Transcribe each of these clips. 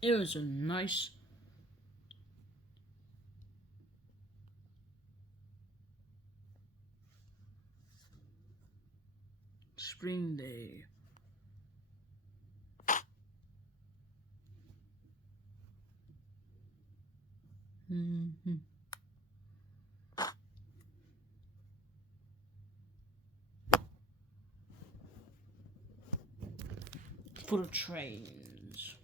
It was a nice spring day. For the trains.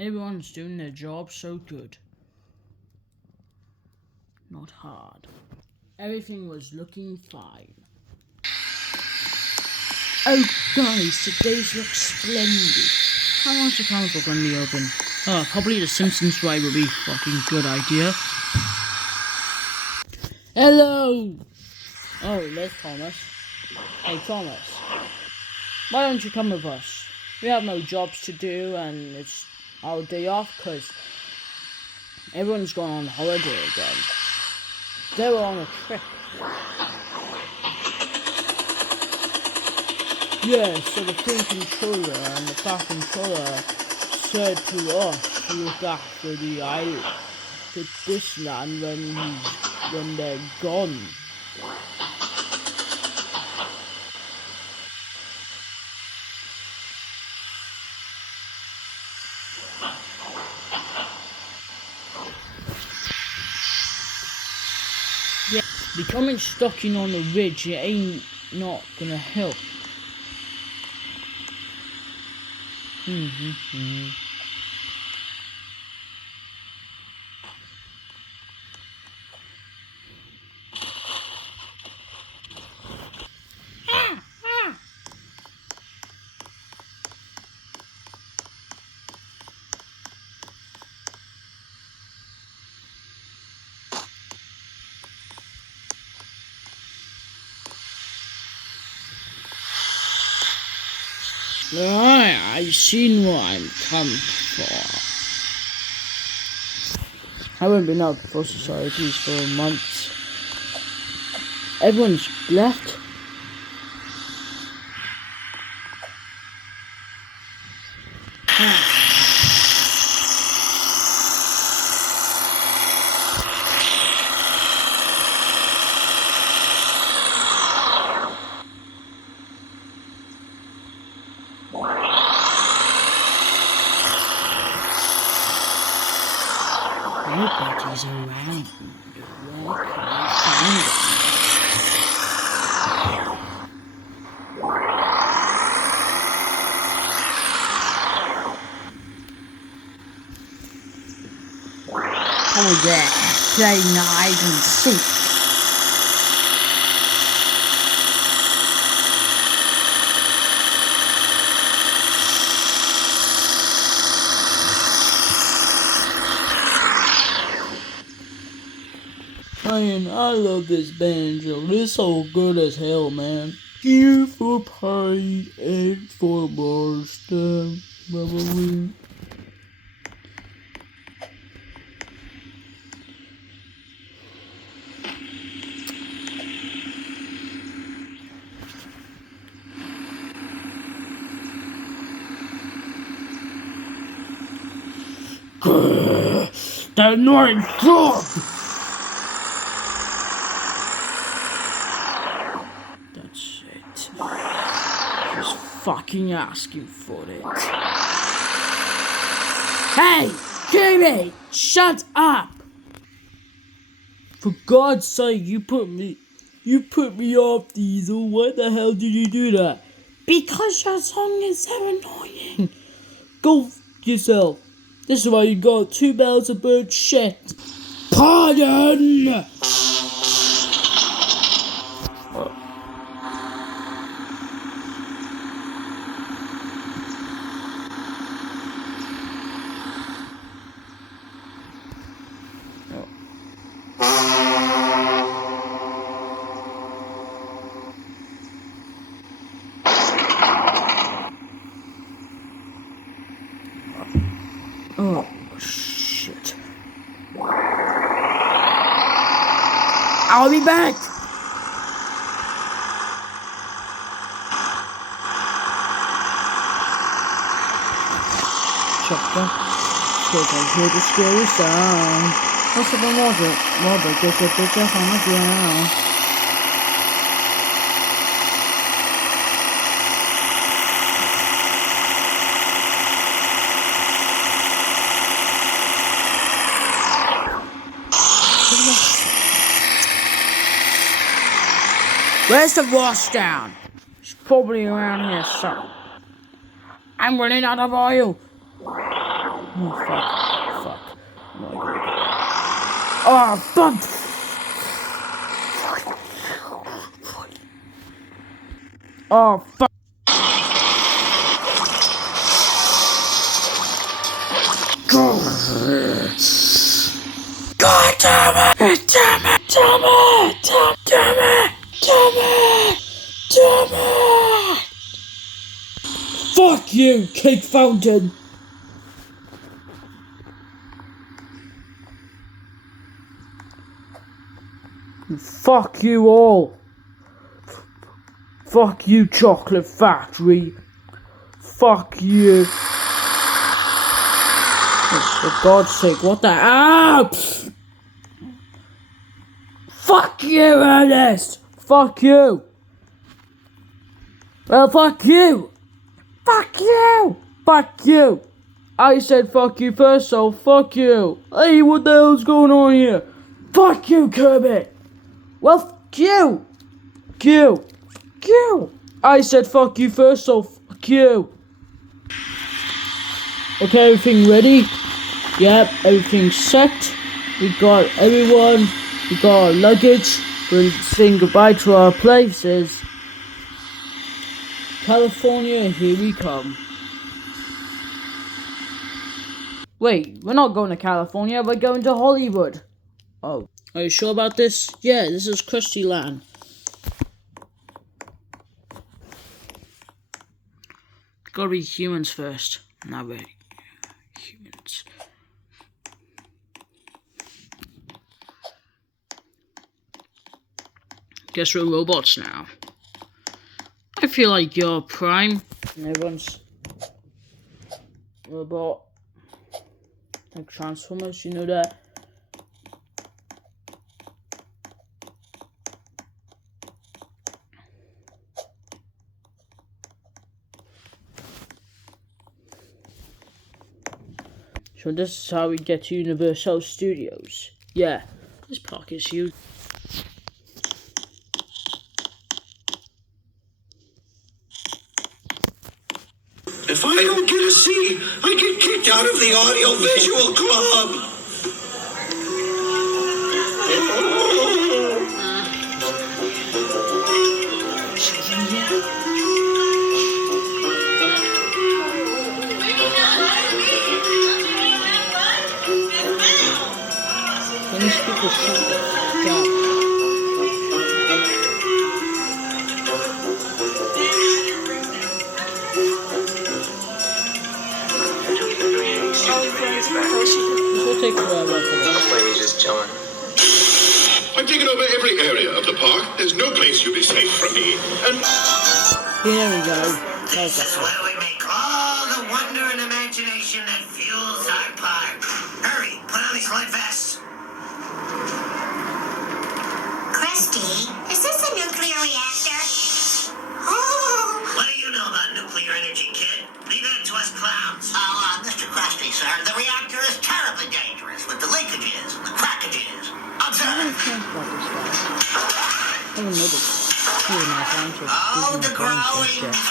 Everyone's doing their job so good. Not hard. Everything was looking fine. Oh guys, today's looks splendid. How much the comic book going to be open? Oh, probably the Simpsons ride would be a fucking good idea. Hello! Oh, there's Thomas. Hey Thomas, why don't you come with us? We have no jobs to do and it's our day off because everyone's gone on holiday again. They were on a trip. Yeah, so the pink controller and the fat controller said to us to look after the island, to this land when they're gone. Yeah, becoming stuck in on the ridge, it ain't not gonna help. Right, I've seen what I'm come for. I haven't been out for societies for months. Everyone's left. Nobody's around. Where can I find them? Oh there, playing hide and seek. Man, I love this banjo. It's so good as hell, man. Q for party and for more stuff, probably. That annoying frog! That's it. Just fucking asking for it. Hey! Jimmy! Shut up! For God's sake, you put me off, Diesel. Why the hell did you do that? Because your song is so annoying. Go f yourself. This is why you got 2 barrels of bird shit. Pardon! Oh, shit. I'll be back. Chopper. Because I hear the scary sound. What's up, Mother, get your bitch ass on the ground. Where's the washdown? It's probably around here, so. I'm running out of oil. Oh, fuck. Oh, fuck. Oh, fuck. God damn it! Damn it! Fuck you, cake fountain! Fuck you all! Fuck you, chocolate factory! Fuck you! Oh, for God's sake, what the— ah! Fuck you, Ernest! Fuck you! Well, fuck you! Fuck you! Fuck you! I said fuck you first, so fuck you! Hey, what the hell's going on here? Fuck you, Kirby! Well, fuck you! Fuck you! Fuck you! I said fuck you first, so fuck you! Okay, everything ready? Yep, everything's set. We got everyone. We got our luggage. We're saying goodbye to our places. California, here we come. Wait, we're not going to California, we're going to Hollywood. Oh, are you sure about this? Yeah, this is Krustyland. Gotta be humans first. Now we're humans. Guess we're robots now. I feel like you're Prime and everyone's robot. Like Transformers, you know that? So this is how we get to Universal Studios. Yeah, this park is huge. If I don't get a C, I get kicked out of the Audio-Visual Club. Can these people shoot the God? This will take forever for this. Maybe just chilling. I've taken over every area of the park. There's no place you'll be safe from me. And Here we go. This is where we make all the wonder and imagination that fuels our park. Hurry, put on these light vests. Krusty, is this a nuclear reactor? Oh! What do you know about nuclear energy, kid? Leave that to us clowns. Oh, Mr. Krusty, sir, the reactor is terribly dangerous with the leakages and the crackages. I don't Observe. care about this guy. I don't know this. He's my scientist. Oh, the He's my growing. scientist.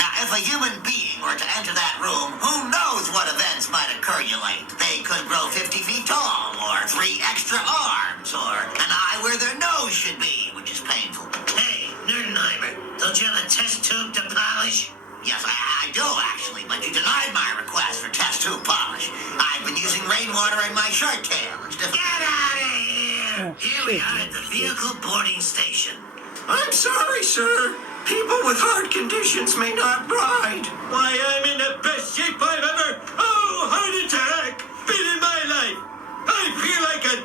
Now, if a human being were to enter that room, who knows what events might occur you late? They could grow 50 feet tall, or 3 extra arms, or an eye where their nose should be, which is painful. Hey, Nerdenheimer, don't you have a test tube to polish? Yes, I do, actually, but you denied my request for test tube polish. I've been using rainwater in my shirt tail. It's difficult. Get out of here! Here we are at the vehicle boarding station. I'm sorry, sir. People with heart conditions may not ride. Why, I'm in the best shape I've ever... Oh, heart attack! Been in my life. I feel like a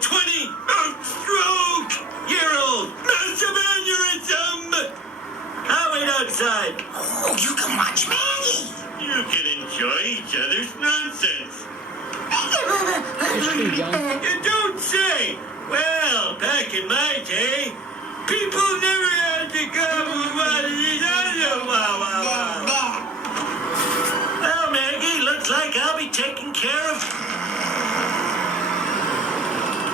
too, John. You don't say! Well, back in my day, people never had to go Well, Maggie, looks like I'll be taking care of...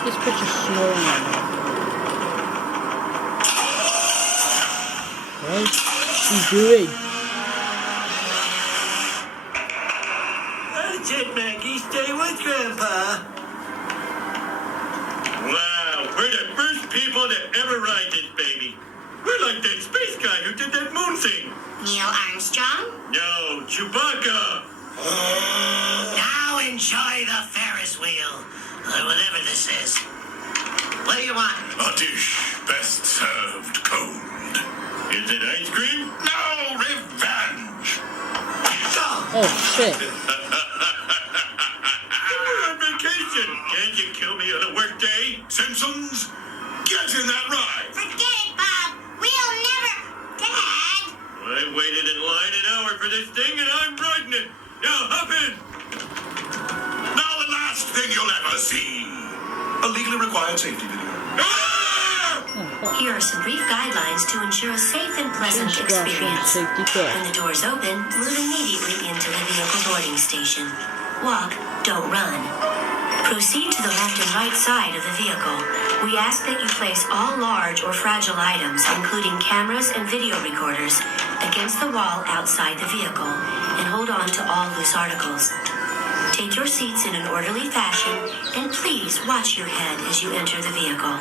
This picture's snoring on me. What? What's he doing? That's it, Maggie. Stay with Grandpa. Wow, we're the first people to ever ride this baby. We're like that space guy who did that moon thing. Neil Armstrong? No, Chewbacca. Now enjoy the Ferris wheel, or whatever this is. What do you want? A dish best served cold. Is it ice cream? No revenge. Oh, shit. We're on vacation. Can't you kill me on a work day? Simpsons, get in that ride. Forget it, Bob. We'll never... Dad! I waited in line an hour for this thing and I'm riding it. Now hop in. Now the last thing you'll ever see. A legally required safety video. Here are some brief guidelines to ensure a safe and pleasant experience. Safety When the first. doors open, move immediately into the vehicle boarding station. Walk, don't run. Proceed to the left and right side of the vehicle. We ask that you place all large or fragile items, including cameras and video recorders, against the wall outside the vehicle, and hold on to all loose articles. Take your seats in an orderly fashion, and please watch your head as you enter the vehicle.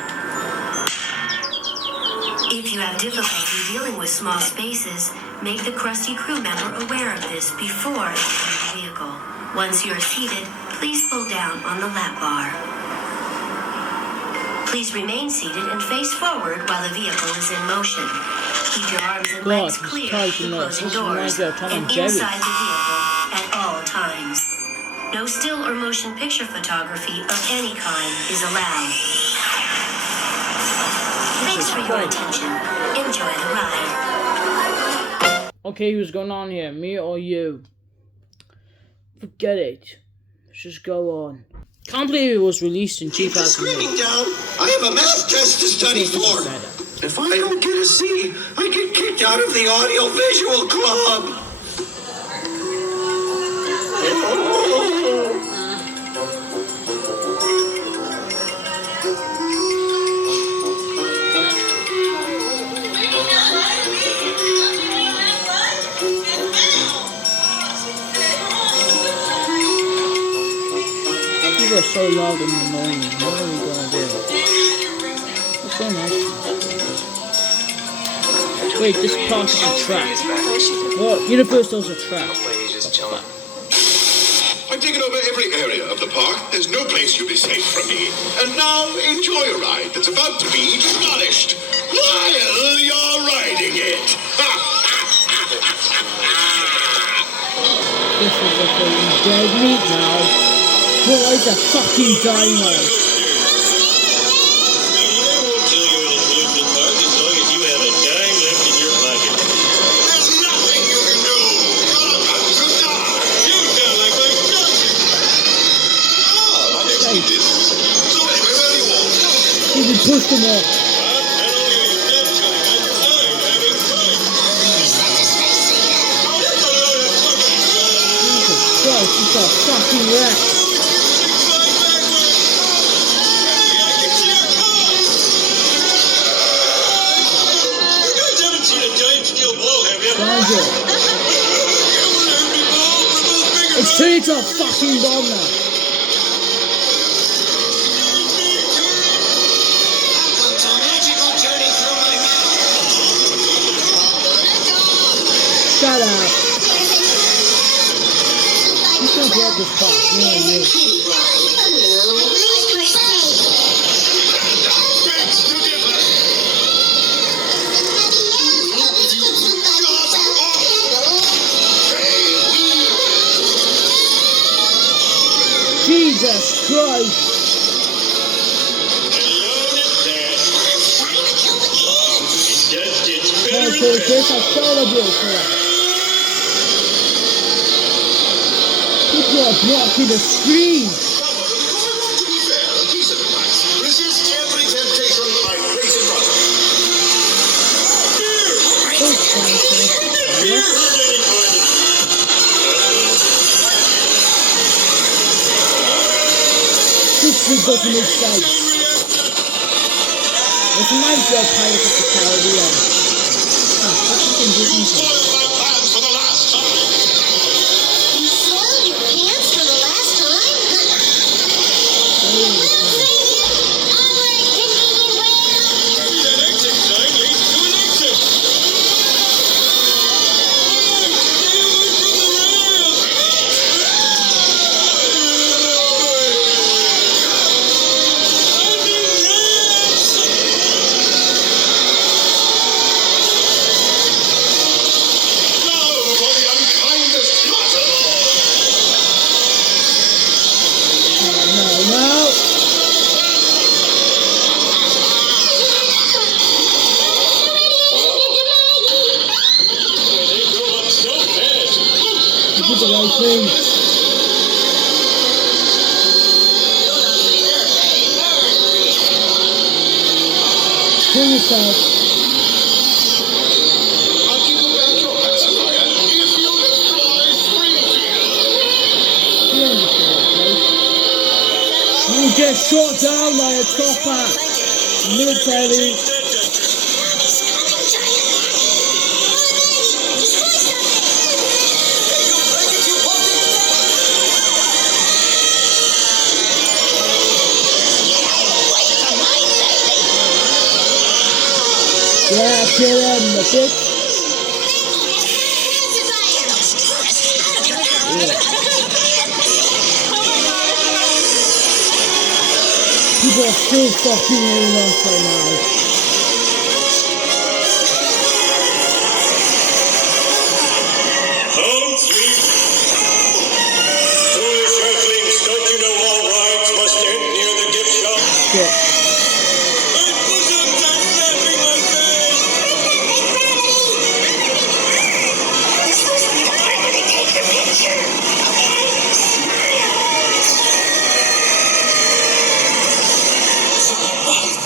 If you have difficulty dealing with small spaces, make the Krusty crew member aware of this before entering the vehicle. Once you are seated, please pull down on the lap bar. Please remain seated and face forward while the vehicle is in motion. Keep your arms and legs God, clear he's of the tight, closing this doors reminds me of Tom and and Jerry. inside the vehicle at all times. No still or motion picture photography of any kind is allowed. Thanks for your attention. Enjoy the ride. Okay, who's going on here? Me or you? Forget it. Let's just go on. Can't believe it was released in Keep the 2008. screening down. I have a math test to study This is for. better. If I don't get a C, I get kicked out of the Audio Visual Club. People are so loud in the morning. What are we gonna do? It's so nice. Wait, this park is a trap. What? Universal's a trap. I've taken over every area of the park. There's no place you'll be safe from me. And now enjoy a ride that's about to be demolished while you're riding it. This is a fucking dead meat now. What is a fucking dino? There's nothing you can do. You're about to die. So anyway, where do you want? Even pushed him off. Jesus Christ, he's got a fucking wreck. Find it. It's turning into a fucking bomb now. It's a magical journey through my mouth. Shut up. You can't get this part. No, you. Thanks to differ. Jesus Christ. No, Curtis, I celebrate for that. People are blocking the screen. actually doesn't make sense. It's a nice Pirates of the Caribbean. Oh, what's fucking Disney thing? Spoiled my plans for the last time. You soiled your pants for the last time? Oh, Maybe that exit sign leads to an exit. Stay away from the rail. Now for the unkindest part of all. no. They go up so fast. You did the right thing. Kill yourself. I'll give you back your pacifier if you destroy Springfield. Kill yourself, right? You get shot down by a chopper. Military. Yeah, kill him, the bitch. People are still fucking hating us right now. Home sweet. Foolish earthlings, don't you know all rides must end near the gift shop? Shit. My bosoms are snapping my face.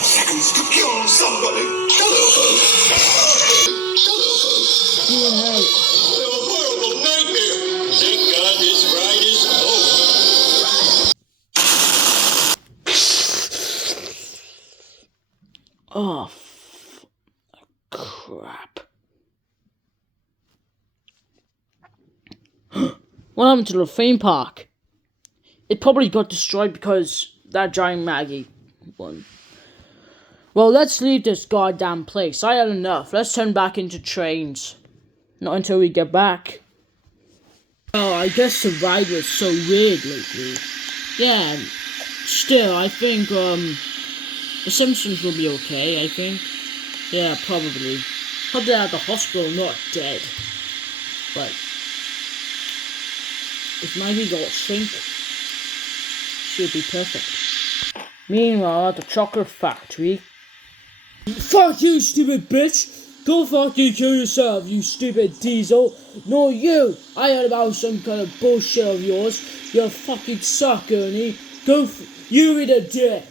Seconds to kill somebody. Hello, folks. Hello, folks. Yeah, hey. What a horrible nightmare. Thank God this ride is over. Oh, crap. What happened to the theme park? It probably got destroyed because that giant Maggie won. Well, let's leave this goddamn place. I had enough. Let's turn back into trains. Not until we get back. Oh, I guess the ride was so weird lately. Yeah, still, I think, The Simpsons will be okay, I think. Yeah, probably. Hope they're at the hospital, not dead. But if Maggie got shrink, she'll be perfect. Meanwhile, at the chocolate factory. Fuck you, stupid bitch! Go fucking kill yourself, you stupid diesel! No, you! I heard about some kind of bullshit of yours. You fucking suck, Ernie. You eat a dick!